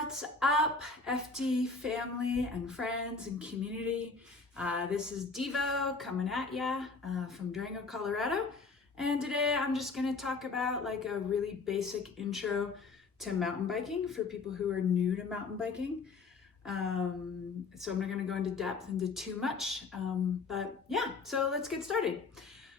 What's up, FD family and friends and community? This is Devo coming at ya from Durango, Colorado. And today I'm just going to talk about like a really basic intro to mountain biking for people who are new to mountain biking. So I'm not going to go into depth into too much, but yeah, so let's get started.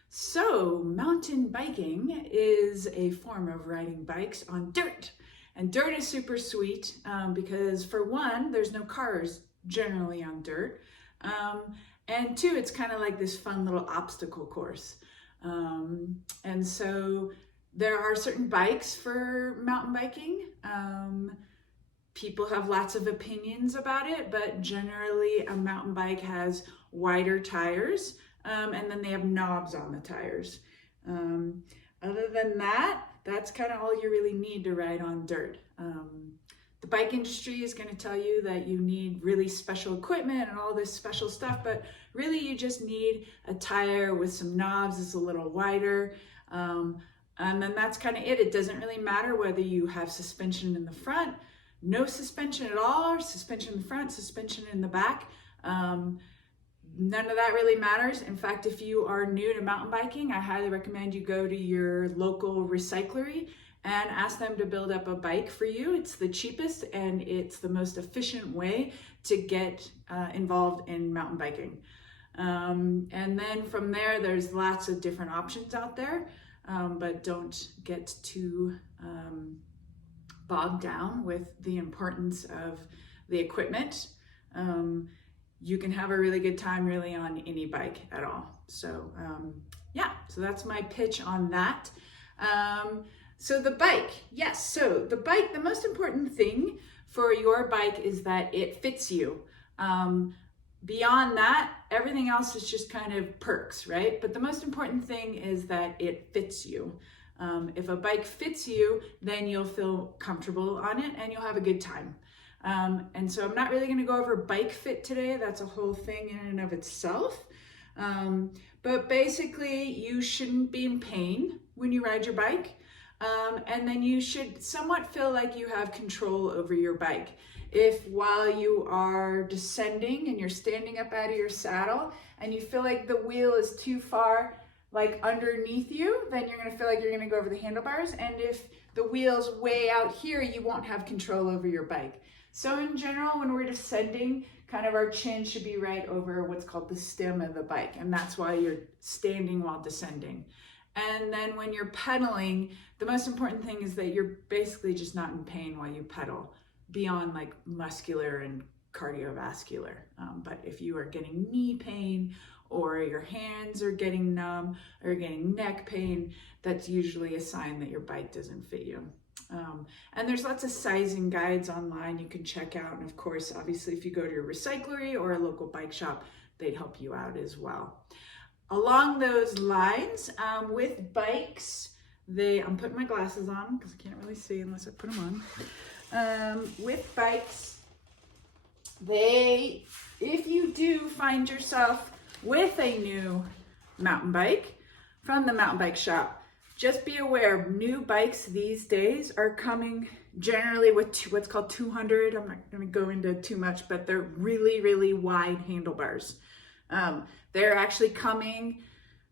So mountain biking is a form of riding bikes on dirt. And dirt is super sweet because for one, there's no cars generally on dirt. And two, it's kind of like this fun little obstacle course. And so there are certain bikes for mountain biking. People have lots of opinions about it, but generally a mountain bike has wider tires and then they have knobs on the tires. Other than that, that's kind of all you really need to ride on dirt. The bike industry is going to tell you that you need really special equipment and all this special stuff, but really you just need a tire with some knobs that's a little wider. And then that's kind of it. It doesn't really matter whether you have suspension in the front, no suspension at all, or suspension in the front, suspension in the back. None of that really matters. In fact, if you are new to mountain biking, I highly recommend you go to your local recyclery and ask them to build up a bike for you. It's the cheapest and it's the most efficient way to get involved in mountain biking. And then from there, there's lots of different options out there, but don't get too bogged down with the importance of the equipment. You can have a really good time really on any bike at all. So yeah, so that's my pitch on that. So the bike, yes, so the bike, the most important thing for your bike is that it fits you. Beyond that, everything else is just kind of perks, right? But the most important thing is that it fits you. If a bike fits you, then you'll feel comfortable on it and you'll have a good time. And so I'm not really going to go over bike fit today. That's a whole thing in and of itself. But basically you shouldn't be in pain when you ride your bike. And then you should somewhat feel like you have control over your bike. If while you are descending and you're standing up out of your saddle and you feel like the wheel is too far like underneath you, then you're going to feel like you're going to go over the handlebars. And if the wheel's way out here, you won't have control over your bike. So in general, when we're descending, kind of our chin should be right over what's called the stem of the bike. And that's why you're standing while descending. And then when you're pedaling, the most important thing is that you're basically just not in pain while you pedal, beyond like muscular and cardiovascular. But if you are getting knee pain or your hands are getting numb or you're getting neck pain, that's usually a sign that your bike doesn't fit you. And there's lots of sizing guides online you can check out. And of course, obviously, if you go to your recyclery or a local bike shop, they'd help you out as well. Along those lines, with bikes, I'm putting my glasses on because I can't really see unless I put them on. With bikes, if you do find yourself with a new mountain bike from the mountain bike shop, just be aware, new bikes these days are coming generally with what's called 200. I'm not going to go into too much, but they're really, really wide handlebars. They're actually coming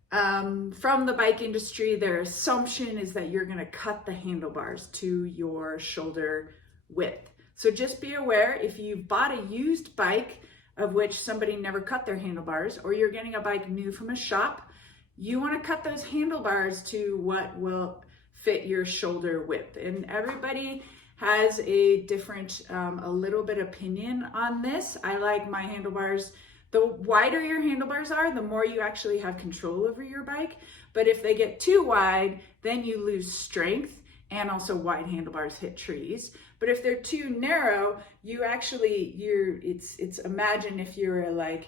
from the bike industry. Their assumption is that you're going to cut the handlebars to your shoulder width. So just be aware, if you've bought a used bike of which somebody never cut their handlebars, or you're getting a bike new from a shop, you want to cut those handlebars to what will fit your shoulder width. And everybody has a different, a little bit opinion on this. I like my handlebars. The wider your handlebars are, the more you actually have control over your bike. But if they get too wide, then you lose strength, and also wide handlebars hit trees. But if they're too narrow, it's imagine if you're like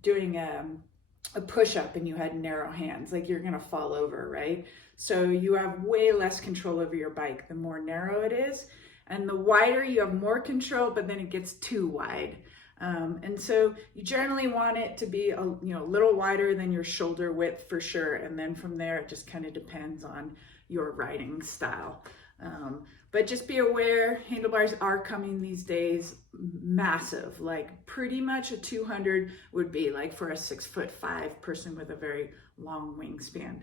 doing a push-up and you had narrow hands, like you're gonna fall over, right? So you have way less control over your bike the more narrow it is, and the wider you have more control, but then it gets too wide. And so you generally want it to be a little wider than your shoulder width for sure, and then from there it just kind of depends on your riding style. But just be aware, handlebars are coming these days massive, like pretty much a 200 would be like for a 6'5" person with a very long wingspan.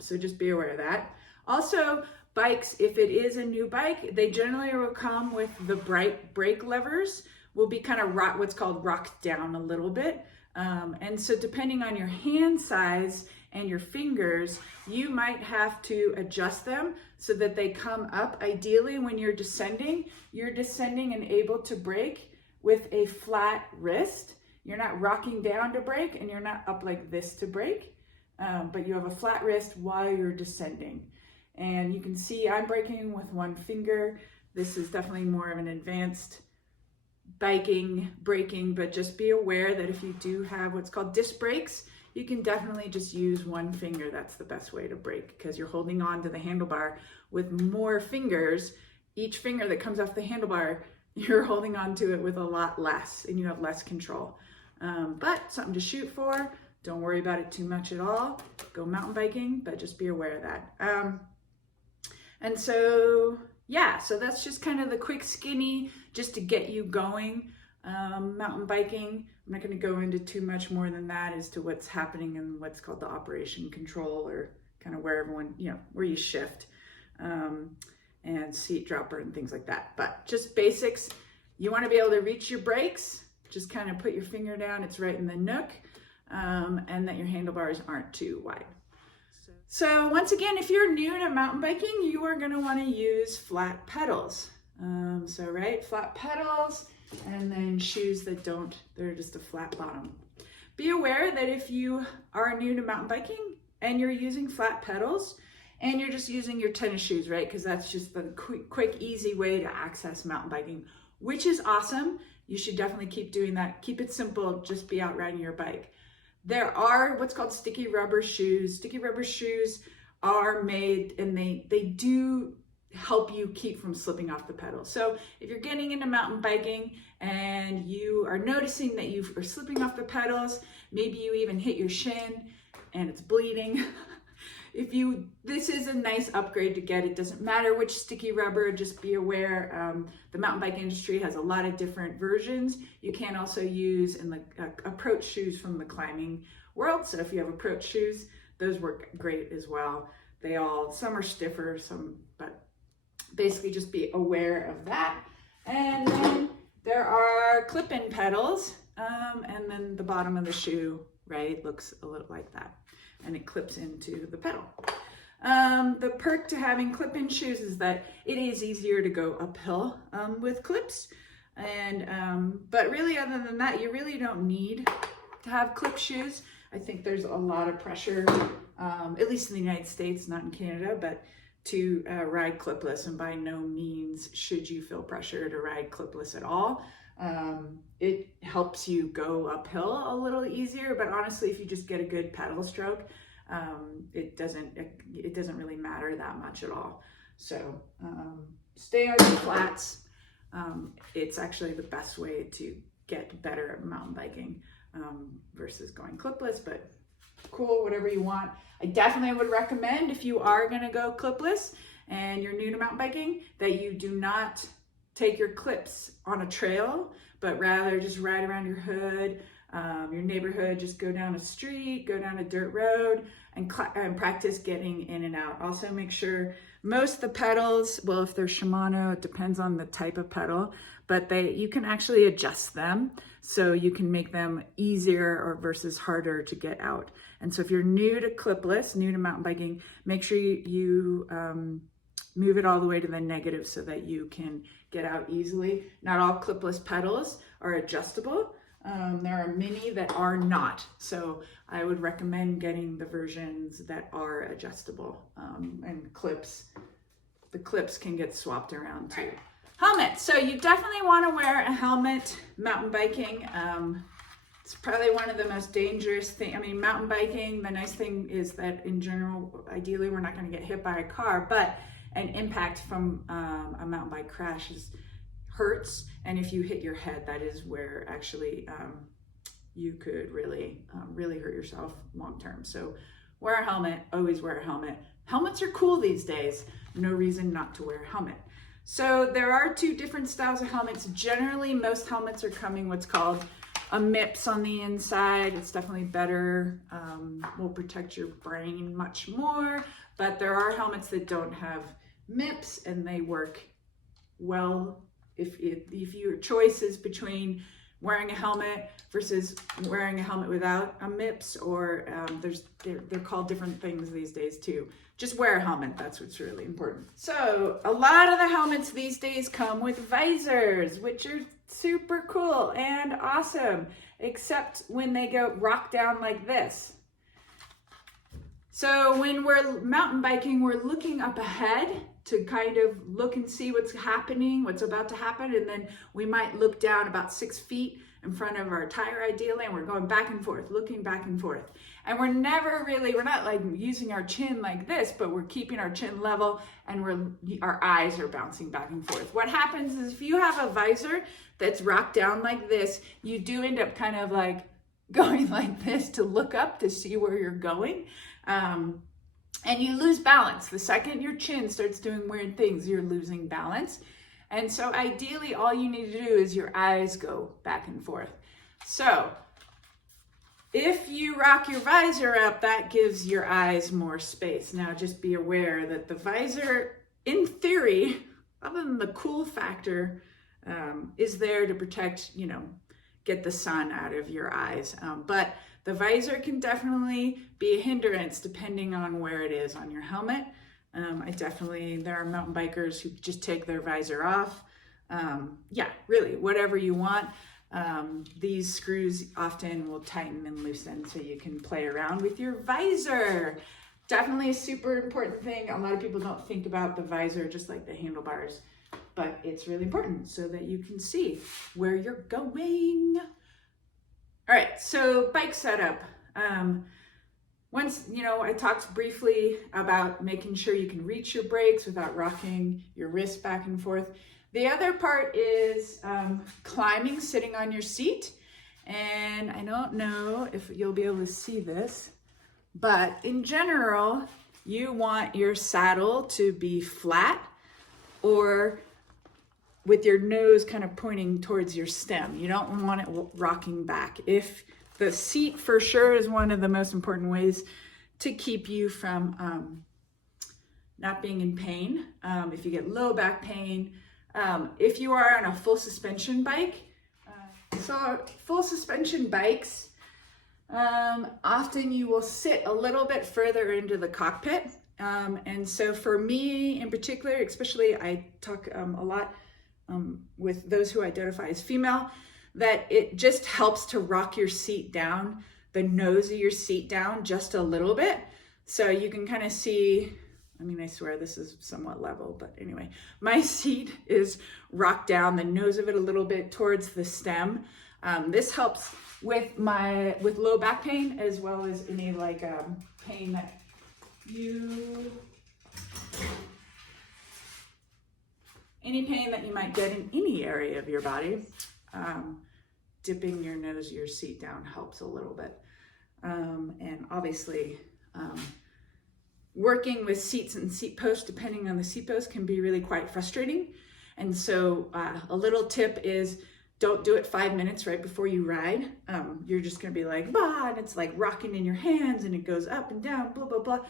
So just be aware of that. Also, bikes, if it is a new bike, they generally will come with the brake levers, will be kind of what's called rocked down a little bit. And so depending on your hand size and your fingers, you might have to adjust them so that they come up. Ideally, when you're descending and able to brake with a flat wrist. You're not rocking down to brake and you're not up like this to brake, but you have a flat wrist while you're descending. And you can see I'm braking with one finger. This is definitely more of an advanced braking, but just be aware that if you do have what's called disc brakes, you can definitely just use one finger. That's the best way to brake because you're holding on to the handlebar with more fingers. Each finger that comes off the handlebar, you're holding on to it with a lot less and you have less control. But something to shoot for. Don't worry about it too much at all. Go mountain biking, but just be aware of that. And so, yeah, so that's just kind of the quick skinny just to get you going. Mountain biking, I'm not going to go into too much more than that as to what's happening in what's called the operation control, or kind of where everyone, where you shift, and seat dropper and things like that. But just basics, you want to be able to reach your brakes, just kind of put your finger down, it's right in the nook, and that your handlebars aren't too wide. So once again, if you're new to mountain biking, you are going to want to use flat pedals. Flat pedals, and then shoes they're just a flat bottom. Be aware that if you are new to mountain biking and you're using flat pedals and you're just using your tennis shoes, right? Because that's just the quick, easy way to access mountain biking, which is awesome. You should definitely keep doing that. Keep it simple, just be out riding your bike. There are what's called sticky rubber shoes. Sticky rubber shoes are made and they do help you keep from slipping off the pedals. So if you're getting into mountain biking and you are noticing that you are slipping off the pedals, maybe you even hit your shin and it's bleeding. This is a nice upgrade to get. It doesn't matter which sticky rubber, just be aware. The mountain bike industry has a lot of different versions. You can also use approach shoes from the climbing world. So if you have approach shoes, those work great as well. Some are stiffer, but basically just be aware of that. And then there are clip-in pedals, and then the bottom of the shoe, right, looks a little like that. And it clips into the pedal. The perk to having clip-in shoes is that it is easier to go uphill with clips. But really, other than that, you really don't need to have clip shoes. I think there's a lot of pressure, at least in the United States, not in Canada, but to ride clipless, and by no means should you feel pressure to ride clipless at all. It helps you go uphill a little easier, but honestly, if you just get a good pedal stroke, it doesn't really matter that much at all. So stay on your flats. It's actually the best way to get better at mountain biking versus going clipless, but cool, whatever you want. I definitely would recommend, if you are going to go clipless and you're new to mountain biking, that you do not take your clips on a trail, but rather just ride around your hood, your neighborhood, just go down a street, go down a dirt road, and practice getting in and out. Also make sure most of the pedals, well, if they're Shimano, it depends on the type of pedal, but you can actually adjust them so you can make them easier or versus harder to get out. And so if you're new to clipless, new to mountain biking, make sure you move it all the way to the negative so that you can get out easily. Not all clipless pedals are adjustable. There are many that are not. So I would recommend getting the versions that are adjustable. And clips, the clips can get swapped around too. Helmet. So you definitely want to wear a helmet mountain biking. It's probably one of the most dangerous things. I mean, mountain biking, the nice thing is that in general, ideally, we're not going to get hit by a car, but an impact from a mountain bike crash hurts. And if you hit your head, that is where actually you could really hurt yourself long term. So wear a helmet, always wear a helmet. Helmets are cool these days. No reason not to wear a helmet. So there are two different styles of helmets. Generally, most helmets are coming what's called a MIPS on the inside. It's definitely better, will protect your brain much more, but there are helmets that don't have MIPS and they work well. If your choice is between wearing a helmet versus wearing a helmet without a MIPS, or they're called different things these days too. Just wear a helmet, that's what's really important. So a lot of the helmets these days come with visors, which are super cool and awesome, except when they go rock down like this. So when we're mountain biking, we're looking up ahead to kind of look and see what's happening, what's about to happen, and then we might look down about 6 feet in front of our tire ideally, and we're going back and forth, looking back and forth. And we're not like using our chin like this, but we're keeping our chin level and our eyes are bouncing back and forth. What happens is if you have a visor that's rocked down like this, you do end up kind of like going like this to look up to see where you're going. And you lose balance. The second your chin starts doing weird things, you're losing balance. And so ideally, all you need to do is your eyes go back and forth. So if you rock your visor up, that gives your eyes more space. Now just be aware that the visor, in theory, other than the cool factor, is there to protect, get the sun out of your eyes. But the visor can definitely be a hindrance depending on where it is on your helmet. There are mountain bikers who just take their visor off. Yeah, really, whatever you want. These screws often will tighten and loosen so you can play around with your visor. Definitely a super important thing. A lot of people don't think about the visor just like the handlebars, but it's really important so that you can see where you're going. All right, so bike setup. Once, I talked briefly about making sure you can reach your brakes without rocking your wrist back and forth. The other part is climbing, sitting on your seat. And I don't know if you'll be able to see this, but in general, you want your saddle to be flat or with your nose kind of pointing towards your stem. You don't want it rocking back. If the seat for sure is one of the most important ways to keep you from not being in pain. If you get low back pain, if you are on a full suspension bike, full suspension bikes, often you will sit a little bit further into the cockpit. And so for me in particular, especially I talk a lot with those who identify as female, that it just helps to rock your seat down, the nose of your seat down just a little bit. So you can kind of see, I swear this is somewhat level, but anyway, my seat is rocked down, the nose of it a little bit towards the stem. This helps with low back pain as well as any pain that you might get in any area of your body. Dipping your nose of your seat down helps a little bit. And obviously, working with seats and seat posts, depending on the seat post, can be really quite frustrating. And so a little tip is don't do it 5 minutes right before you ride. You're just gonna be like, bah, and it's like rocking in your hands and it goes up and down, blah, blah, blah.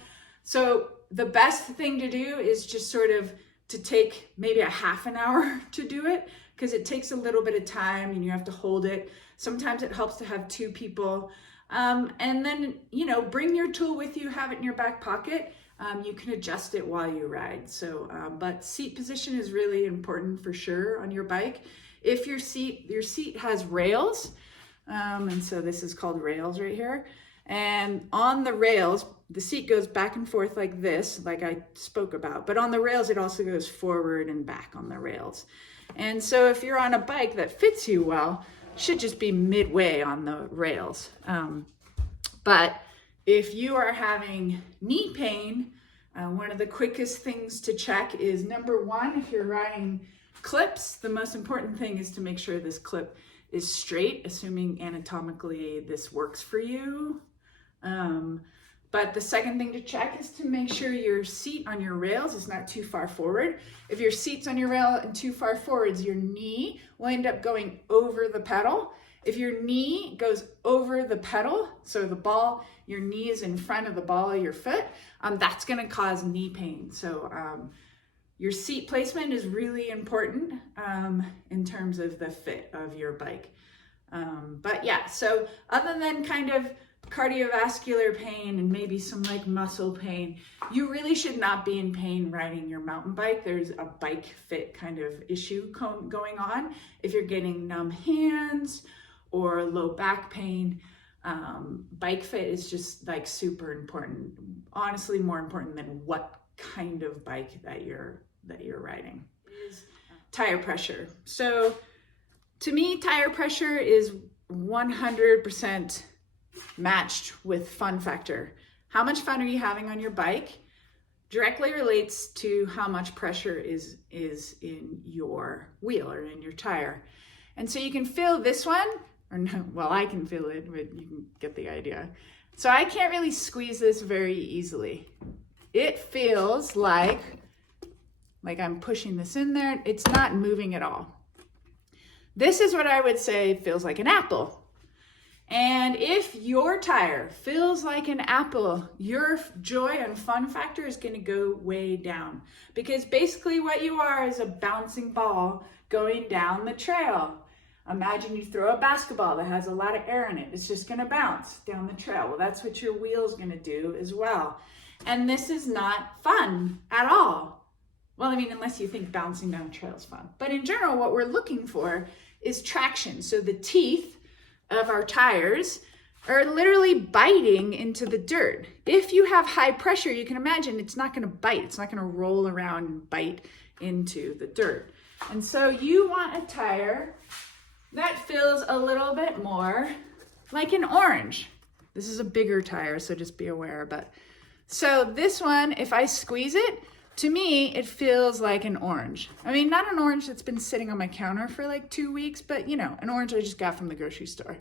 So the best thing to do is just sort of to take maybe a half an hour to do it, because it takes a little bit of time and you have to hold it. Sometimes it helps to have 2 people. And then, bring your tool with you, have it in your back pocket. You can adjust it while you ride. So, but seat position is really important for sure on your bike. If your seat has rails, and so this is called rails right here. And on the rails, the seat goes back and forth like this, like I spoke about. But on the rails, it also goes forward and back on the rails. And so if you're on a bike that fits you well, should just be midway on the rails. But if you are having knee pain, one of the quickest things to check is number 1, if you're riding clips, the most important thing is to make sure this clip is straight, assuming anatomically this works for you. But the second thing to check is to make sure your seat on your rails is not too far forward. If your seat's on your rail and too far forwards, your knee will end up going over the pedal. If your knee goes over the pedal, so the ball, your knee is in front of the ball of your foot, that's gonna cause knee pain. So your seat placement is really important in terms of the fit of your bike. But yeah, so other than kind of cardiovascular pain and maybe some like muscle pain, you really should not be in pain riding your mountain bike. There's a bike fit kind of issue going on. If you're getting numb hands or low back pain, bike fit is just like super important. Honestly, more important than what kind of bike that you're riding. Is tire pressure. So to me, tire pressure is 100% matched with fun factor. How much fun are you having on your bike directly relates to how much pressure is in your wheel or in your tire. And so you can feel this one, or no, well, I can feel it, but you can get the idea. So I can't really squeeze this very easily. It feels like I'm pushing this in there. It's not moving at all. This is what I would say feels like an apple. And if your tire feels like an apple, your joy and fun factor is going to go way down, because basically what you are is a bouncing ball going down the trail. Imagine you throw a basketball that has a lot of air in it. It's just going to bounce down the trail. Well, that's what your wheel's going to do as well. And this is not fun at all. Well, I mean, unless you think bouncing down a trail is fun. But in general, what we're looking for is traction. So the teeth of our tires are literally biting into the dirt. If you have high pressure, you can imagine it's not going to bite. It's not going to roll around and bite into the dirt. And so you want a tire that feels a little bit more like an orange. This is a bigger tire, so just be aware. But so this one, if I squeeze it, to me, it feels like an orange. I mean, not an orange that's been sitting on my counter for like 2 weeks, but you know, an orange I just got from the grocery store.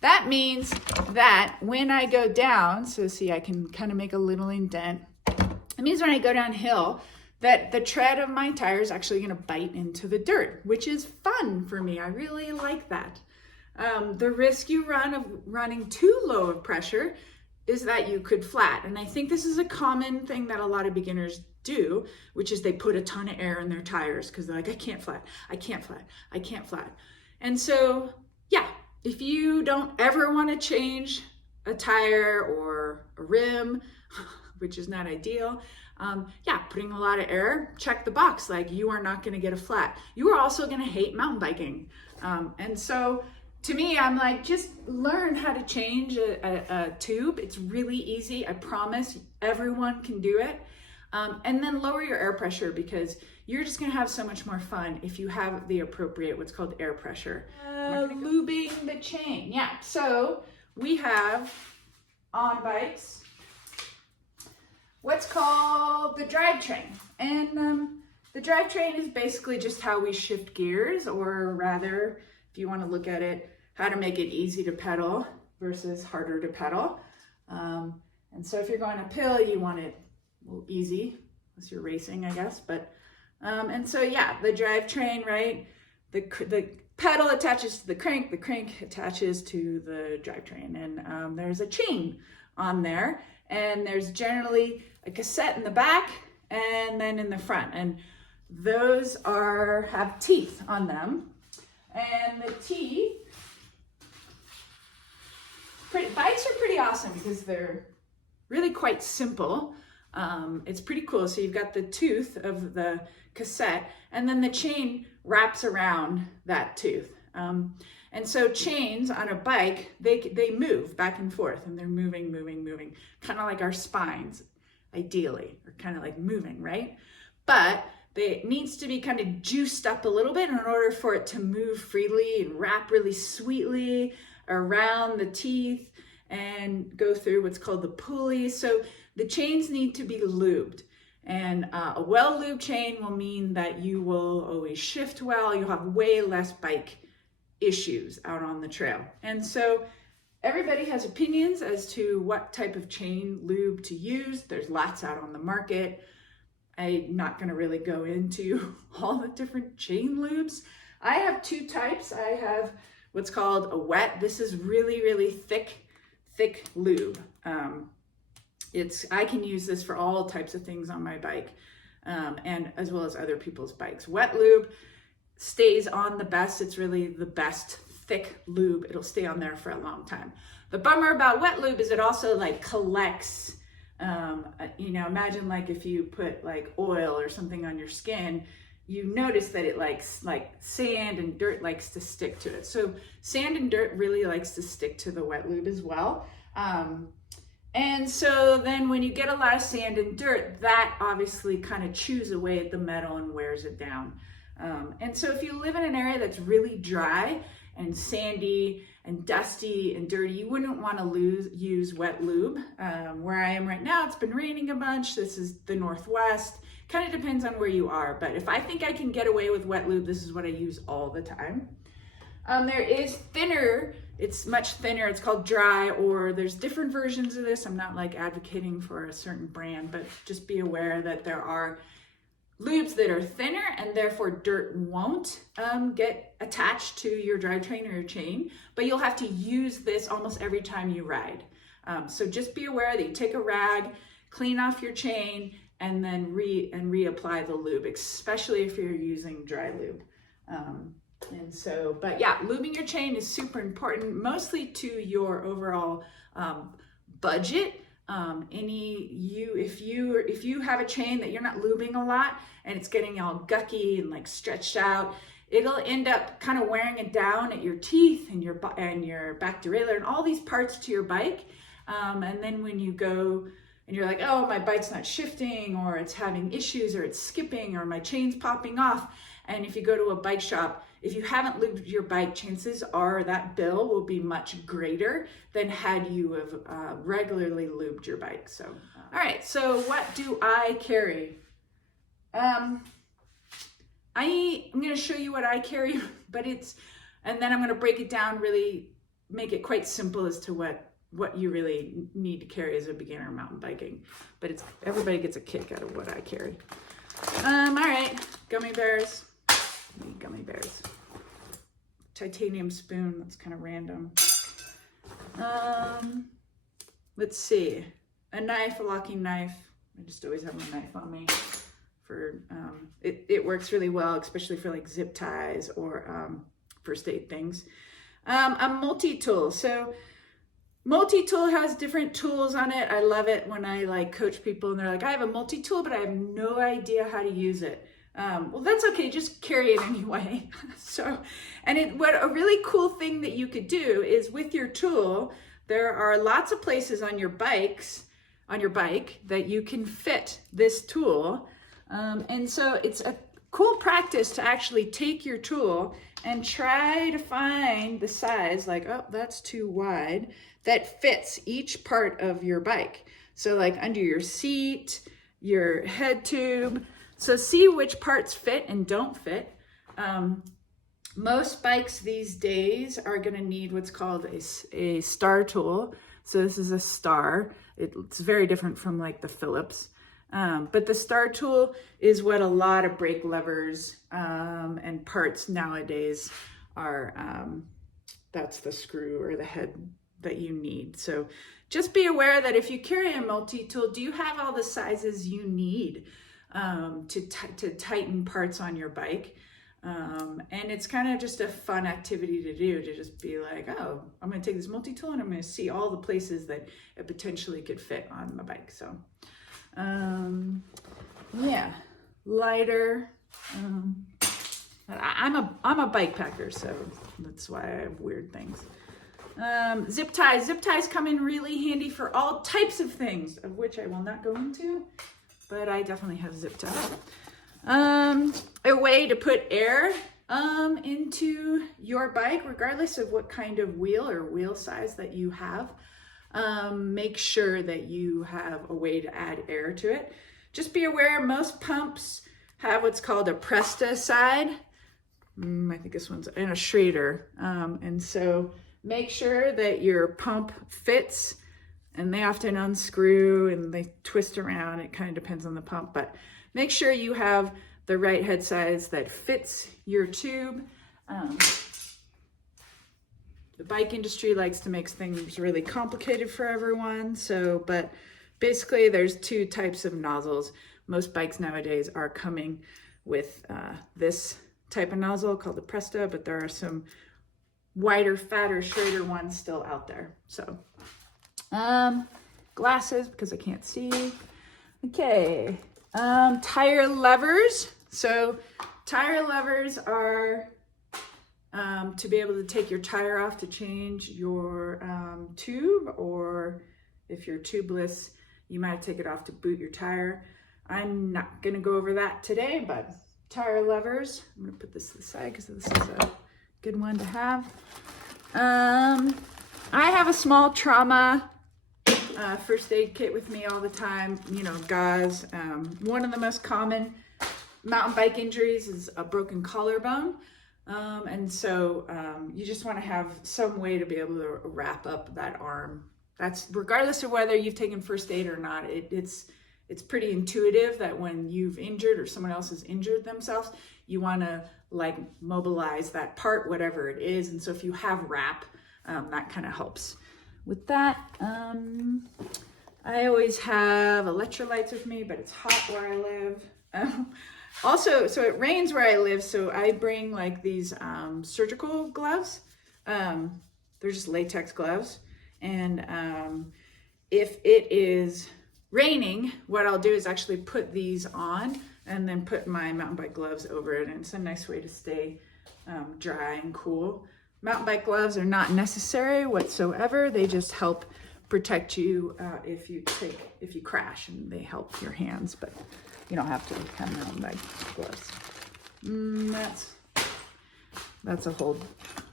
That means that when I go down, so see, I can kind of make a little indent. It means when I go downhill, that the tread of my tire is actually going to bite into the dirt, which is fun for me. I really like that. The risk you run of running too low of pressure is that you could flat. And I think this is a common thing that a lot of beginners do, which is they put a ton of air in their tires because they're like, I can't flat, I can't flat, I can't flat. And so, yeah, if you don't ever want to change a tire or a rim, which is not ideal, yeah, putting a lot of air, check the box, like you are not going to get a flat. You are also going to hate mountain biking. And so to me, I'm like, just learn how to change a tube. It's really easy. I promise everyone can do it. And then lower your air pressure, because you're just going to have so much more fun if you have the appropriate, what's called air pressure. Lubing the chain. Yeah. So we have on bikes what's called the drivetrain. And the drivetrain is basically just how we shift gears, or rather, if you want to look at it, how to make it easy to pedal versus harder to pedal. And so if you're going uphill, you want it a little easy, unless you're racing, I guess. But and so yeah, the drivetrain, right? The pedal attaches to the crank attaches to the drivetrain, and there's a chain on there, and there's generally a cassette in the back and then in the front, and those have teeth on them. And the teeth, bikes are pretty awesome because they're really quite simple. It's pretty cool. So you've got the tooth of the cassette, and then the chain wraps around that tooth. And so chains on a bike, they move back and forth, and they're moving, kind of like our spines, ideally, or kind of like moving, right? But it needs to be kind of juiced up a little bit in order for it to move freely and wrap really sweetly around the teeth and go through what's called the pulley. So the chains need to be lubed. And a well-lubed chain will mean that you will always shift well. You'll have way less bike issues out on the trail. And so Everybody has opinions as to what type of chain lube to use. There's lots out on the market. I'm not going to really go into all the different chain lubes. I have two types. I have what's called a wet. This is really, really thick lube. I can use this for all types of things on my bike, and as well as other people's bikes. Wet lube stays on the best. It's really the best thick lube. It'll stay on there for a long time. The bummer about wet lube is it also like collects, imagine like if you put like oil or something on your skin, you notice that it likes like sand and dirt likes to stick to it. So sand and dirt really likes to stick to the wet lube as well. And so then when you get a lot of sand and dirt, that obviously kind of chews away at the metal and wears it down. And so if you live in an area that's really dry and sandy and dusty and dirty, you wouldn't want to use wet lube. Where I am right now, it's been raining a bunch. This is the Northwest. Kind of depends on where you are, but if I think I can get away with wet lube, this is what I use all the time. There is thinner, it's much thinner, it's called dry, or there's different versions of this. I'm not like advocating for a certain brand, but just be aware that there are lubes that are thinner and therefore dirt won't get attached to your drivetrain or your chain, but you'll have to use this almost every time you ride. So just be aware that you take a rag, clean off your chain, and then reapply the lube, especially if you're using dry lube. But yeah, lubing your chain is super important, mostly to your overall budget. If you have a chain that you're not lubing a lot and it's getting all gucky and like stretched out, it'll end up kind of wearing it down at your teeth and your back derailleur and all these parts to your bike. And then when you go and you're like, oh, my bike's not shifting, or it's having issues, or it's skipping, or my chain's popping off. And if you go to a bike shop, if you haven't lubed your bike, chances are that bill will be much greater than had you have regularly lubed your bike. So, all right, so what do I carry? I'm gonna show you what I carry, and then I'm gonna break it down, really make it quite simple as to what you really need to carry as a beginner mountain biking. But everybody gets a kick out of what I carry. All right, gummy bears. Gummy bears. Titanium spoon, that's kind of random. Let's see. A knife, a locking knife. I just always have my knife on me. It works really well, especially for like zip ties or first aid things. A multi-tool. So multi-tool has different tools on it. I love it when I like coach people and they're like, I have a multi-tool, but I have no idea how to use it. Well, that's okay. Just carry it anyway. What a really cool thing that you could do is with your tool, there are lots of places on your bike that you can fit this tool. And so it's a cool practice to actually take your tool and try to find the size, like, oh, that's too wide, that fits each part of your bike. So like under your seat, your head tube. So see which parts fit and don't fit. Most bikes these days are gonna need what's called a star tool. So this is a star. It's very different from like the Phillips. But the star tool is what a lot of brake levers and parts nowadays are, that's the screw or the head that you need. So just be aware that if you carry a multi-tool, do you have all the sizes you need to tighten parts on your bike? And it's kind of just a fun activity to do, to just be like, oh, I'm going to take this multi-tool and I'm going to see all the places that it potentially could fit on the bike. So yeah, lighter. I'm a bike packer, so that's why I have weird things. Zip ties. Zip ties come in really handy for all types of things, of which I will not go into, but I definitely have zip ties. A way to put air into your bike, regardless of what kind of wheel or wheel size that you have. Make sure that you have a way to add air to it. Just be aware, most pumps have what's called a Presta side. I think this one's in a Schrader. And so make sure that your pump fits, and they often unscrew and they twist around. It kind of depends on the pump, but make sure you have the right head size that fits your tube. The bike industry likes to make things really complicated for everyone. But basically there's two types of nozzles. Most bikes nowadays are coming with this type of nozzle called the Presta, but there are some wider, fatter, straighter ones still out there. So, glasses because I can't see. Okay, tire levers. So tire levers are to be able to take your tire off to change your tube, or if you're tubeless, you might take it off to boot your tire. I'm not gonna go over that today, but tire levers, I'm gonna put this to the side because this is a good one to have. I have a small trauma first aid kit with me all the time, you know, gauze. One of the most common mountain bike injuries is a broken collarbone. And so you just want to have some way to be able to wrap up that arm. That's regardless of whether you've taken first aid or not. It's pretty intuitive that when you've injured or someone else has injured themselves, you want to like mobilize that part, whatever it is. And so if you have wrap, that kind of helps with that. I always have electrolytes with me, but it's hot where I live. Also, so it rains where I live, so I bring like these surgical gloves. They're just latex gloves. And if it is raining, what I'll do is actually put these on and then put my mountain bike gloves over it. And it's a nice way to stay dry and cool. Mountain bike gloves are not necessary whatsoever. They just help protect you if you crash, and they help your hands, but you don't have to have mountain bike gloves. That's a whole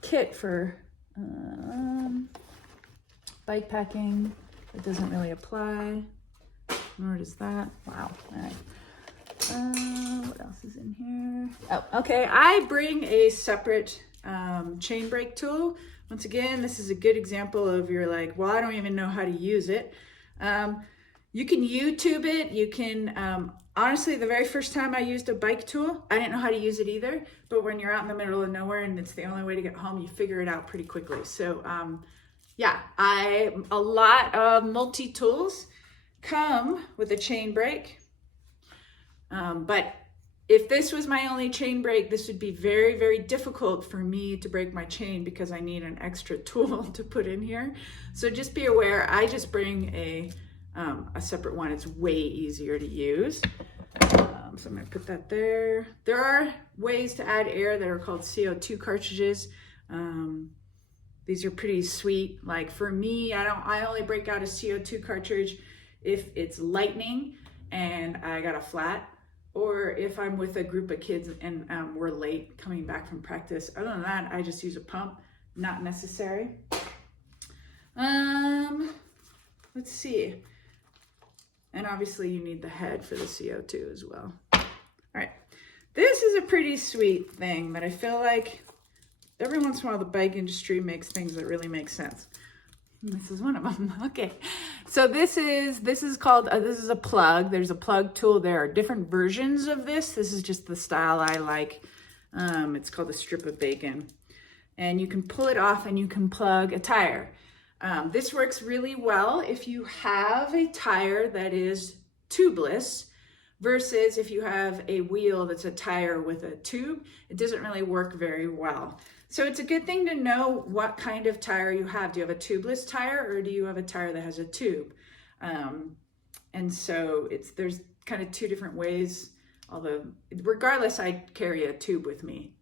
kit for bike packing. It doesn't really apply, nor does that. Wow. All right. What else is in here? Oh, okay. I bring a separate chain brake tool. Once again, this is a good example of you're like, well, I don't even know how to use it. You can YouTube it. You can, honestly, the very first time I used a bike tool, I didn't know how to use it either. But when you're out in the middle of nowhere and it's the only way to get home, you figure it out pretty quickly. So, yeah, a lot of multi-tools come with a chain brake. But if this was my only chain brake, this would be very, very difficult for me to break my chain because I need an extra tool to put in here. So just be aware, I just bring a separate one. It's way easier to use. So I'm gonna put that there. There are ways to add air that are called CO2 cartridges. These are pretty sweet. Like for me, I only break out a CO2 cartridge if it's lightning and I got a flat, or if I'm with a group of kids and we're late coming back from practice. Other than that, I just use a pump, not necessary. Let's see. And obviously you need the head for the CO2 as well. All right, this is a pretty sweet thing that I feel like every once in a while the bike industry makes things that really make sense. This is one of them. Okay, so this is called this is a plug. There's a plug tool. There are different versions of this. This is just the style I like. It's called a strip of bacon, and you can pull it off and you can plug a tire. This works really well if you have a tire that is tubeless versus if you have a wheel that's a tire with a tube. It doesn't really work very well. So it's a good thing to know what kind of tire you have. Do you have a tubeless tire or do you have a tire that has a tube? And so there's kind of two different ways, although regardless, I carry a tube with me.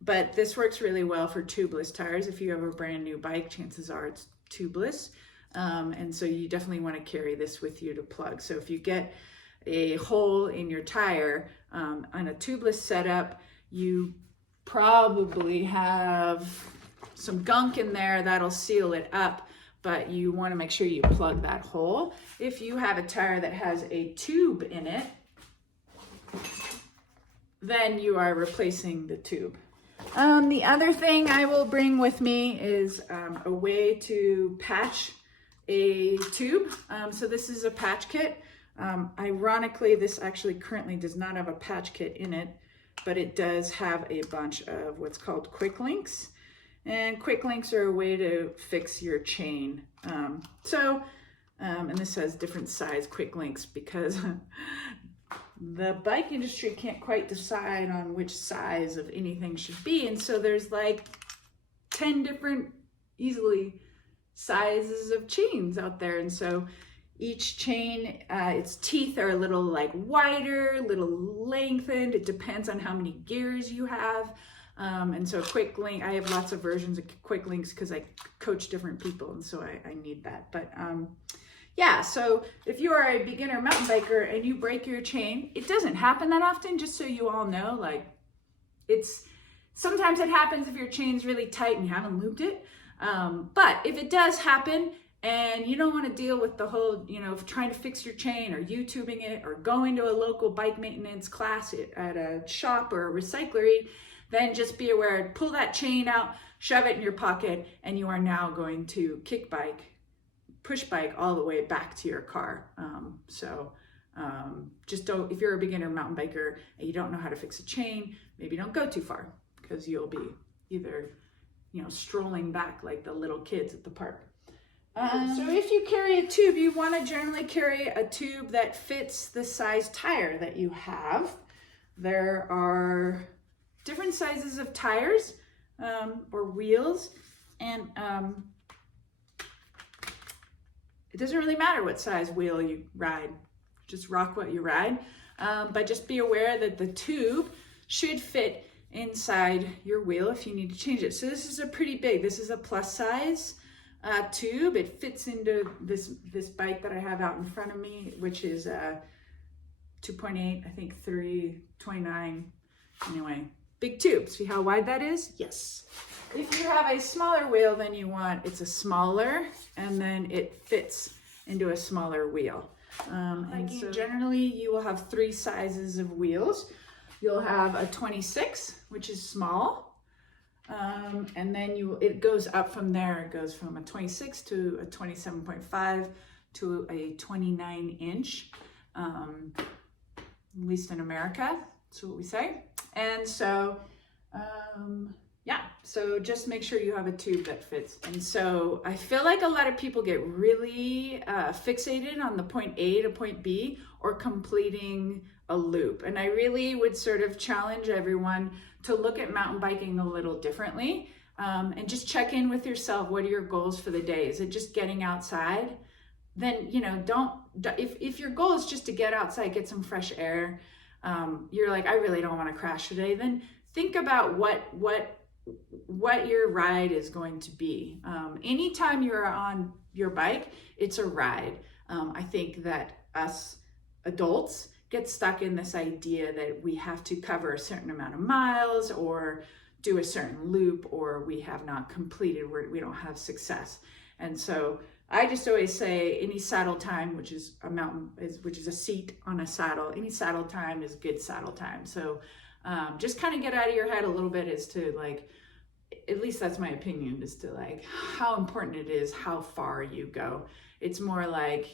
But this works really well for tubeless tires. If you have a brand new bike, chances are it's tubeless. And so you definitely want to carry this with you to plug. So if you get a hole in your tire on a tubeless setup, you probably have some gunk in there that'll seal it up, but you want to make sure you plug that hole. If you have a tire that has a tube in it, then you are replacing the tube. The other thing I will bring with me is a way to patch a tube. So this is a patch kit. Ironically, this actually currently does not have a patch kit in it, but it does have a bunch of what's called quick links. And quick links are a way to fix your chain. And this has different size quick links because the bike industry can't quite decide on which size of anything should be. And so there's like 10 different easily sizes of chains out there. And so each chain, its teeth are a little like wider, a little lengthened. It depends on how many gears you have. And so quick link, I have lots of versions of quick links because I coach different people. And so I need that. But yeah, so if you are a beginner mountain biker and you break your chain, it doesn't happen that often, just so you all know. Like, sometimes it happens if your chain's really tight and you haven't looped it. But if it does happen and you don't want to deal with the whole, trying to fix your chain or YouTubing it or going to a local bike maintenance class at a shop or a recyclery, then just be aware, pull that chain out, shove it in your pocket, and you are now going to push bike all the way back to your car. Just don't, if you're a beginner mountain biker and you don't know how to fix a chain, maybe don't go too far because you'll be either, strolling back like the little kids at the park. So if you carry a tube, you want to generally carry a tube that fits the size tire that you have. There are different sizes of tires or wheels, and it doesn't really matter what size wheel you ride, just rock what you ride. But just be aware that the tube should fit inside your wheel if you need to change it. So this is this is a plus size tube. It fits into this bike that I have out in front of me, which is 2.8, I think 329. Anyway, big tube. See how wide that is? Yes. If you have a smaller wheel than you want, it's a smaller, and then it fits into a smaller wheel. And so generally you will have 3 sizes of wheels. You'll have a 26, which is small. And then it goes up from there. It goes from a 26 to a 27.5 to a 29 inch, at least in America. That's what we say. And so, so just make sure you have a tube that fits. And so I feel like a lot of people get really fixated on the point A to point B or completing a loop. And I really would sort of challenge everyone to look at mountain biking a little differently, and just check in with yourself. What are your goals for the day? Is it just getting outside? Then, if your goal is just to get outside, get some fresh air, you're like, I really don't want to crash today, then think about what your ride is going to be. Anytime you're on your bike, it's a ride. I think that us adults get stuck in this idea that we have to cover a certain amount of miles or do a certain loop, or we have not completed, we don't have success. And so I just always say any saddle time, which is a seat on a saddle, any saddle time is good saddle time. So just kind of get out of your head a little bit as to, like, at least that's my opinion, as to like how important it is how far you go. It's more like,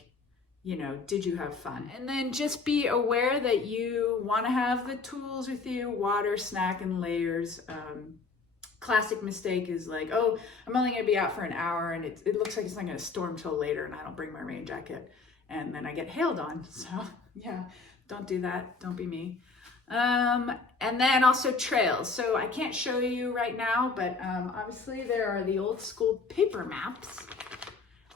did you have fun? And then just be aware that you want to have the tools with you, water, snack, and layers. Classic mistake is like, oh, I'm only going to be out for an hour and it looks like it's not going to storm till later, and I don't bring my rain jacket, and then I get hailed on. So yeah, don't do that. Don't be me. And then also trails. So I can't show you right now, but obviously there are the old school paper maps.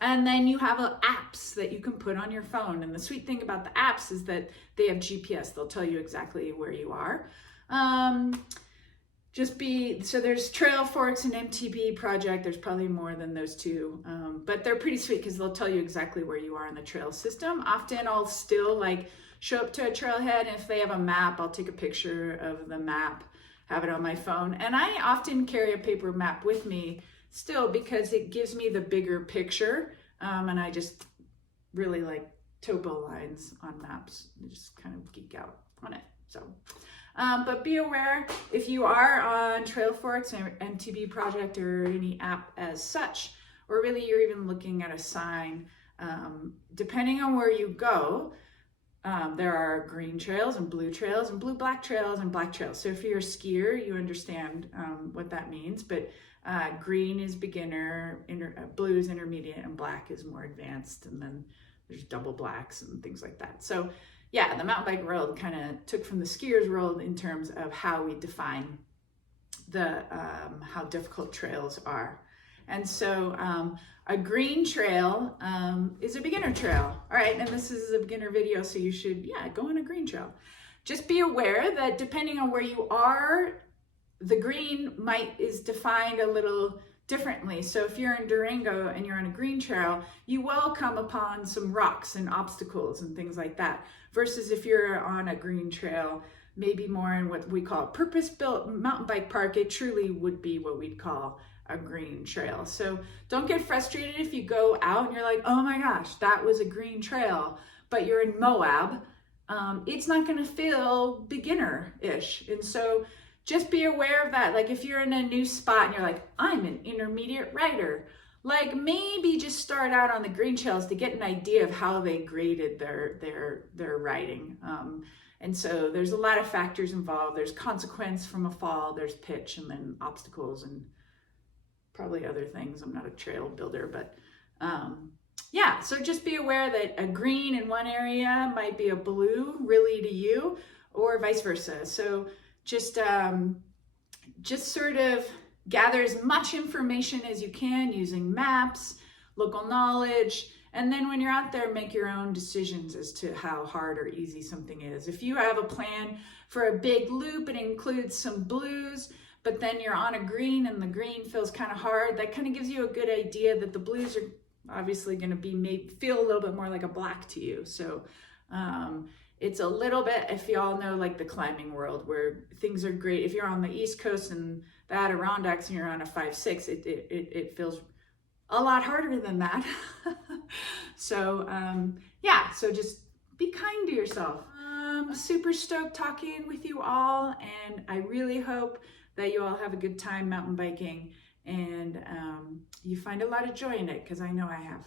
And then you have apps that you can put on your phone. And the sweet thing about the apps is that they have GPS. They'll tell you exactly where you are. So there's Trail Forks and MTB Project. There's probably more than those two. But they're pretty sweet because they'll tell you exactly where you are in the trail system. Often I'll still show up to a trailhead, and if they have a map, I'll take a picture of the map, have it on my phone. And I often carry a paper map with me still because it gives me the bigger picture, and I just really like topo lines on maps. I just kind of geek out on it. So But be aware if you are on Trail Forks or MTB Project or any app as such, or really you're even looking at a sign, depending on where you go, there are green trails and blue-black trails and black trails. So if you're a skier, you understand what that means, but green is beginner, blue is intermediate, and black is more advanced, and then there's double blacks and things like that. So yeah, the mountain bike world kind of took from the skiers world in terms of how we define the how difficult trails are. And so a green trail is a beginner trail. All right, and this is a beginner video, so you should, go on a green trail. Just be aware that depending on where you are, the green is defined a little differently. So if you're in Durango and you're on a green trail, you will come upon some rocks and obstacles and things like that. Versus if you're on a green trail, maybe more in what we call a purpose-built mountain bike park, it truly would be what we'd call a green trail. So don't get frustrated if you go out and you're like, oh my gosh, that was a green trail, but you're in Moab. It's not gonna feel beginner-ish. And so just be aware of that. Like if you're in a new spot and you're like, I'm an intermediate rider, like maybe just start out on the green trails to get an idea of how they graded their riding. And so there's a lot of factors involved. There's consequence from a fall, there's pitch, and then obstacles and probably other things. I'm not a trail builder, but yeah, so just be aware that a green in one area might be a blue really to you, or vice versa. So just sort of gather as much information as you can using maps, local knowledge, and then when you're out there, make your own decisions as to how hard or easy something is. If you have a plan for a big loop, it includes some blues, but then you're on a green and the green feels kind of hard, that kind of gives you a good idea that the blues are obviously going to feel a little bit more like a black to you. So it's a little bit, if y'all know like the climbing world where things are great. If you're on the East Coast and the Adirondacks and you're on a 5-6, it feels a lot harder than that. So yeah, so just be kind to yourself. Super stoked talking with you all, and I really hope that you all have a good time mountain biking and you find a lot of joy in it, because I know I have.